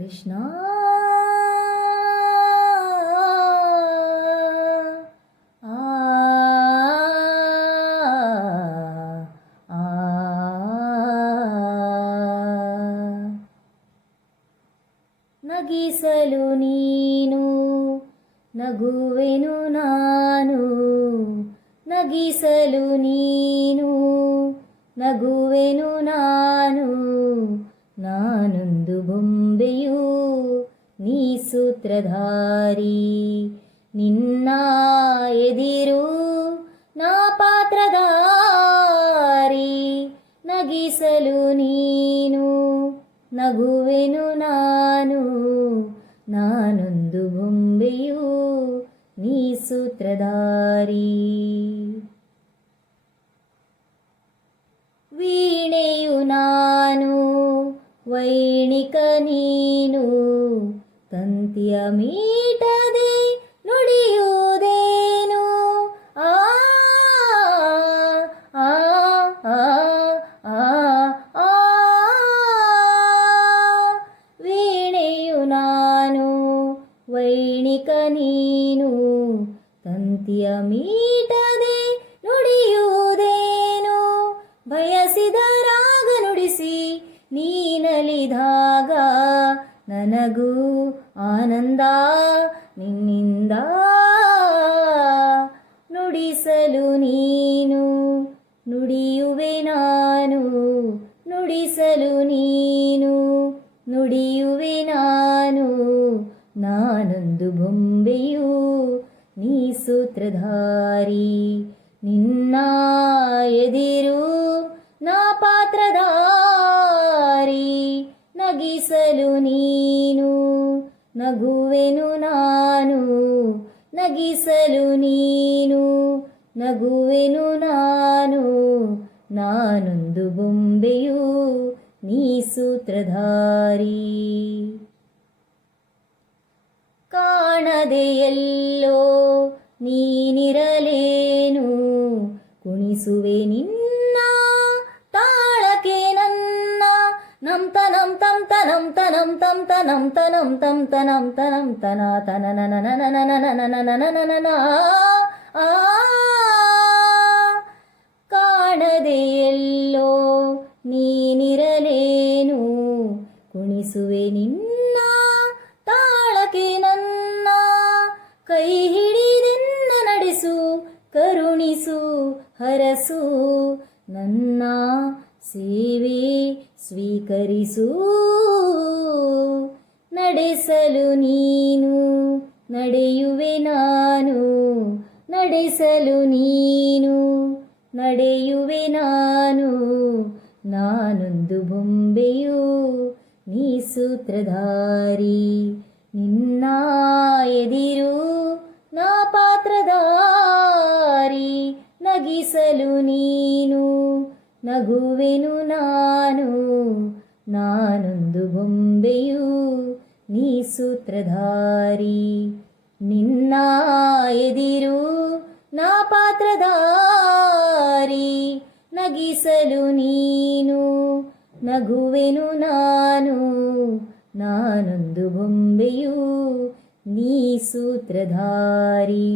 ಕೃಷ್ಣ ನಗಿಸಲು ನೀನು ನಗುವೆನು ನಾನು ನಗಿಸಲು ನೀನು ನಗುವೆನು ನಾನು ನಾನೊಂದು ಬೊಂಬೆಯು ನೀ ಸೂತ್ರಧಾರಿ. ನಿನ್ನ ಎದಿರು ನಾ ಪಾತ್ರಧಾರಿ. ನಗಿಸಲು ನೀನು ನಗುವೆನು ನಾನು. ನಾನೊಂದು ಬೊಂಬೆಯು ನೀ ಸೂತ್ರಧಾರಿ. ವೀಣೆಯು ನಾನು ವೈಣಿಕ ನೀನು ತಂತಿಯ ಮೀಟದೆ ನುಡಿಯುವುದೇನು? ಆ ಆ ಆ ವೀಣೆಯು ನಾನು, ವೈಣಿಕ ನೀನು ತಂತಿಯ ಮೀಟದೆ ನುಡಿಯುವುದೇನು? ಬಯಸಿದ ರಾಗ ನುಡಿಸಿ ನೀನಲಿದಾಗ ನನಗೂ ಆನಂದ ನಿನ್ನಿಂದ ನುಡಿಸಲು ನೀನು ನುಡಿಯುವೆ ನಾನು, ನುಡಿಸಲು ನೀನು ನುಡಿಯುವೆ ನಾನು. ನಾನೊಂದು ಬೊಂಬೆಯು ನೀ ಸೂತ್ರಧಾರಿ, ನಿನ್ನ ಎದಿರು ನಾ ಪಾತ್ರಧಾರಿ ನೀನು ನಗುವೆನು ನಾನು, ನಗಿಸಲು ನೀನು ನಗುವೆನು ನಾನು. ನಾನೊಂದು ಬೊಂಬೆಯು ನೀ ಸೂತ್ರಧಾರಿ. ಕಾಣದೆಯಲ್ಲೋ ನೀನಿರಲೇನು, ಕುಣಿಸುವೆ ನಿನ್ನ ತಾಳಕೆ ನನ್ನ. ನಂ ತನಂ ತಂ ತನಂ ತನಂ ತಂ ತನಂ ತನಂ ತಂ ತನಂ ತನಂ ತನ ತನ ಆ ಕಾಣದೆ ಎಲ್ಲೋ ನೀನಿರಲೇನು ಕುಣಿಸುವೆ ನಿನ್ನ ತಾಳಕ್ಕೆ ನನ್ನ ಕೈ ಹಿಡಿದೆನ್ನ ನಡೆಸು ಕರುಣಿಸು ಹರಸು ನನ್ನ ಸೇವೆ ಸ್ವೀಕರಿಸು ನಡೆಸಲು ನೀನು, ನಡೆಯುವೆ ನಾನು. ನಡೆಸಲು ನೀನು, ನಡೆಯುವೆ ನಾನು. ನಾನೊಂದು ಬೊಂಬೆಯು, ನೀ ಸೂತ್ರಧಾರಿ. ನಿನ್ನ ಎದಿರು ನಾ ಪಾತ್ರಧಾರಿ. ನಗಿಸಲು ನೀನು, ನಗುವೆನು ನಾನು. ನಾನೊಂದು ಬೊಂಬೆಯು ನೀ ಸೂತ್ರಧಾರಿ ನಿನ್ನ ಎದಿರು ನಾ ಪಾತ್ರಧಾರಿ. ನಗಿಸಲು ನೀನು ನಗುವೆನು ನಾನು ನಾನೊಂದು ಬೊಂಬೆಯು ನೀ ಸೂತ್ರಧಾರಿ.